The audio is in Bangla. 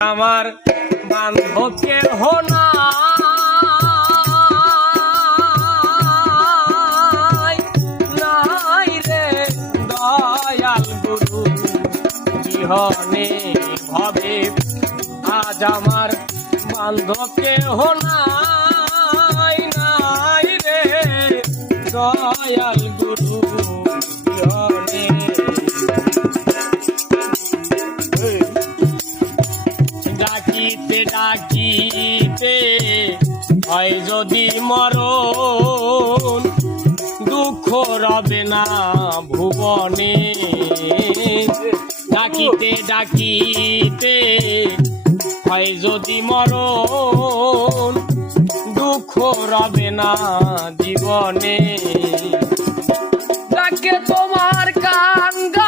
আমার বান্ধব কেহ নাই রে দয়াল গুরু বিহনে ভবে আজ আমার বান্ধব কেহ নাই রে দয়াল গুরু বিহনে ডাকিতে ডাকিতে হয় যদি মরণ দুঃখ রবে না ভুবনে ডাকিতে ডাকিতে হয় যদি মরণ দুঃখ রবে না জীবনে ডাকে তোমার কাঙ্গা